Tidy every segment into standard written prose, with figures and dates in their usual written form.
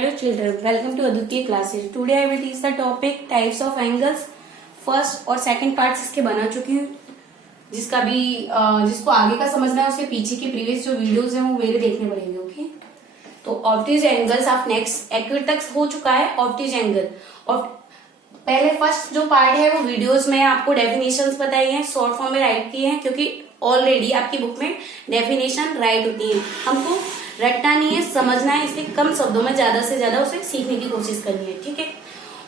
Hello children, welcome to Aditya classes. Today I will teach the topic types of angles. First और second parts इसके बना चुकी हूँ. जिसका भी जिसको आगे का समझना है उसके पीछे के प्रीवियस जो वीडियोस हैं वो मेरे देखने पड़ेंगे. ओके, तो obtuse angles of next acute तक हो चुका है. ऑब्ट्यूज एंगल और पहले फर्स्ट जो पार्ट है वो वीडियोस में आपको डेफिनेशंस बताई हैं, शॉर्ट फॉर्म में राइट किए हैं, क्योंकि ऑलरेडी आपकी बुक में डेफिनेशन राइट होती है. हमको रटना नहीं है, समझना है, इसलिए कम शब्दों में ज्यादा से ज्यादा उसे सीखने की कोशिश करनी है. ठीक है.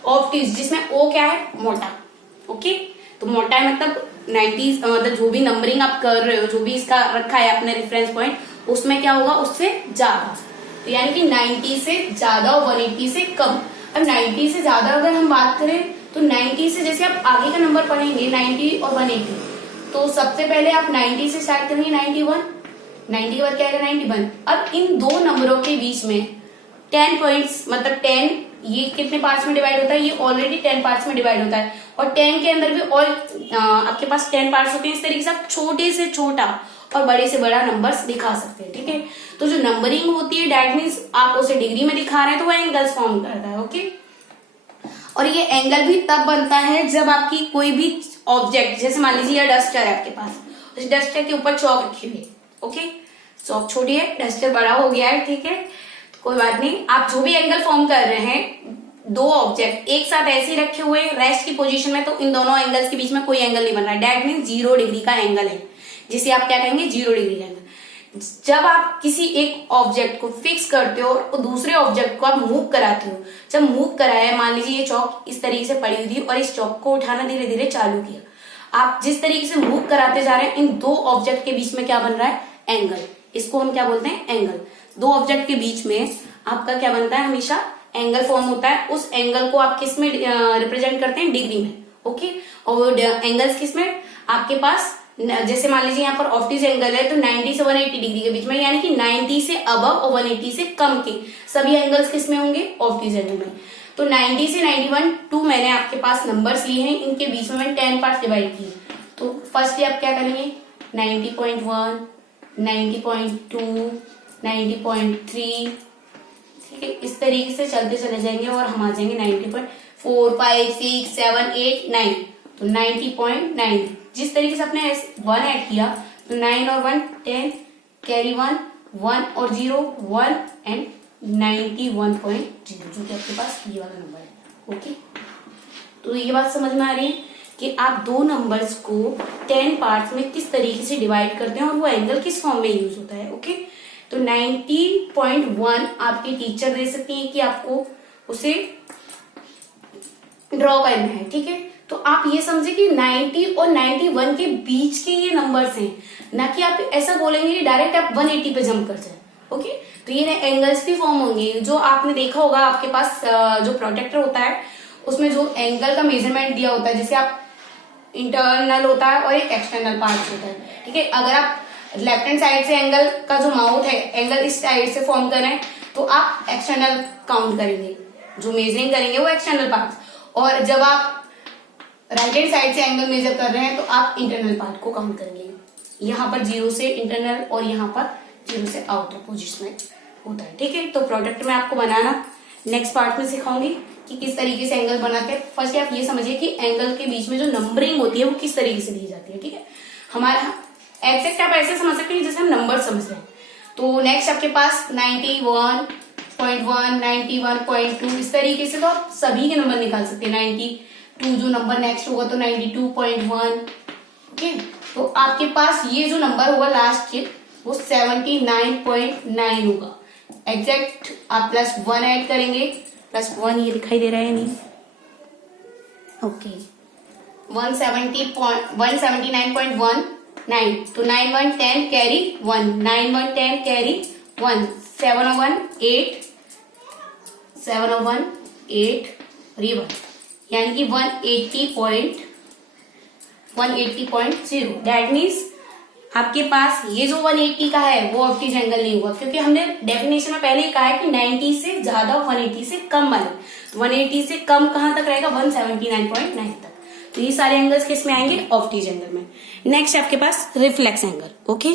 ऑब्ट्यूज जिसमें ओ क्या है, मोटा. ओके, तो मोटा है मतलब 90 मतलब जो भी नंबरिंग आप कर रहे हो, जो भी इसका रखा है अपने रेफरेंस पॉइंट, उसमें क्या होगा, उससे ज्यादा. तो यानी कि 90 से ज्यादा और 180 से कम. अब 90 से ज्यादा अगर हम बात करें तो 90 से जैसे आप आगे का नंबर पढ़ेंगे 90 और 180, तो सबसे पहले आप 90 से स्टार्ट करेंगे 91, 90 के बाद क्या आएगा 91. अब इन दो नंबरों के बीच में 10 पॉइंट्स मतलब 10, ये कितने पार्ट्स में डिवाइड होता है, ये ऑलरेडी 10 पार्ट्स में डिवाइड होता है. और 10 के अंदर भी और आपके पास 10 पार्ट्स होते हैं. इस तरीके से आप छोटे से छोटा और बड़े से बड़ा नंबर्स दिखा सकते हैं. ठीक है. तो जो नंबरिंग होती है दैट मीन्स आप उसे डिग्री में दिखा रहे हैं तो वो एंगल्स फॉर्म करता है. ओके, और ये एंगल भी तब बनता है जब आपकी कोई भी ऑब्जेक्ट, जैसे मान लीजिए ये डस्टर है आपके पास, उस डस्टर के ऊपर चौक रखी हुई है. ओके, चौक छोटी है, डस्टर बड़ा हो गया है. ठीक है, कोई बात नहीं. आप जो भी एंगल फॉर्म कर रहे हैं, दो ऑब्जेक्ट एक साथ ऐसे रखे हुए रेस्ट की पोजीशन में, तो इन दोनों एंगल्स के बीच में कोई एंगल नहीं बन रहा है. दैट मीन्स 0 डिग्री का एंगल है, जिसे आप क्या कहेंगे, 0 डिग्री का एंगल. जब आप किसी एक ऑब्जेक्ट को फिक्स करते हो और दूसरे ऑब्जेक्ट को आप मूव कराते हो, जब मूव कराया, मान लीजिए ये चौक इस तरीके से पड़ी हुई थी और इस चौक को उठाना धीरे धीरे चालू किया, आप जिस तरीके से मूव कराते जा रहे हैं, इन दो ऑब्जेक्ट के बीच में क्या बन रहा है, एंगल. इसको हम क्या बोलते हैं, एंगल. दो ऑब्जेक्ट के बीच में आपका क्या बनता है, हमेशा एंगल फॉर्म होता है. उस एंगल को आप किस में रिप्रेजेंट करते हैं, डिग्री में. ओके, और एंगल्स किस में, आपके पास जैसे मान लीजिए यहाँ पर ऑब्ट्यूज एंगल है तो 90 से 180 डिग्री के बीच में, यानी कि 90 से अबव और 180 से कम के सभी एंगल्स किस में होंगे, ऑब्ट्यूज एंगल में. तो 90 से 91 2 मैंने आपके पास नंबर्स लिए हैं, इनके बीच में मैंने 10 पार्ट्स डिवाइड किए. तो फर्स्टली आप क्या करेंगे, 90.1, 90.2, 90.3. ठीक है, इस तरीके से चलते चले जाएंगे और हम आ जाएंगे 90.4, 5, 6, 7, 8, 9. तो 90.9. जिस तरीके से आपने 1 ऐड किया तो 9 और 1 10, कैरी 1, 1 और 0 1 एंड 91.0, जो कि आपके पास ये वाला नंबर है. ओके, तो ये बात समझ में आ रही है कि आप दो नंबर्स को 10 पार्ट्स में किस तरीके से डिवाइड करते हैं और वो एंगल किस फॉर्म में यूज होता है. ओके, तो 90.1 आपके टीचर दे सकती हैं कि आपको उसे ड्रॉ करना है. ठीक है, तो आप ये समझे कि 90 और 91 के बीच के ये नंबर्स हैं, ना कि आप ऐसा बोलेंगे कि डायरेक्ट आप 180 पे जंप कर जाए. ओके, तो ये एंगल्स भी फॉर्म होंगे. जो आपने देखा होगा आपके पास जो प्रोटेक्टर होता है उसमें जो एंगल का मेजरमेंट दिया होता है, जैसे आप इंटरनल होता है और एक एक्सटर्नल पार्ट होता है. ठीक है, अगर आप लेफ्ट हैंड साइड से एंगल का जो माउथ है, एंगल इस साइड से फॉर्म कर रहे हैं, तो आप एक्सटर्नल काउंट करेंगे, जो मेजरिंग करेंगे वो एक्सटर्नल पार्ट. और जब आप राइट हैंड साइड से एंगल मेजर कर रहे हैं तो आप इंटरनल पार्ट को काउंट करेंगे. यहाँ पर 0 से इंटरनल और यहाँ पर 0 से आउटर पोजीशन में होता है. ठीक है, तो प्रोडक्ट में आपको बनाना नेक्स्ट पार्ट में सिखाऊंगी कि किस तरीके से एंगल बनाते हैं. फर्स्ट आप ये समझिए कि एंगल के बीच में जो नंबरिंग होती है वो किस तरीके से दी जाती है. ठीक है, हमारा एग्जैक्ट आप ऐसे समझ सकते हैं जैसे हम नंबर समझ रहे हैं. तो नेक्स्ट आपके पास 91.1, 91.2, इस तरीके से तो आप सभी के नंबर निकाल सकते हैं. 92 जो नंबर नेक्स्ट होगा तो 92.1. ओके, तो आपके पास ये जो नंबर होगा लास्ट के वो 79.9 होगा. एग्जैक्ट आप +1 ऐड करेंगे, +1 ये दिखाई दे रहा है नहीं. ओके, 179.19, तो 9 1 10 कैरी 1, 9 1 10 कैरी 1, 7 1 8, 7 1 8 और ये 1, यानी कि 180.0. दैट मीन्स आपके पास ये जो 180 का है वो ऑब्ट्यूज एंगल नहीं होगा, क्योंकि हमने डेफिनेशन में पहले ही कहा है कि 90 से ज्यादा 180 से कम वाले. 180 से कम कहां तक रहेगा, 179.9 तक. तो ये सारे एंगल्स किस में आएंगे, ऑब्ट्यूज एंगल में. नेक्स्ट आपके पास रिफ्लेक्स एंगल. ओके,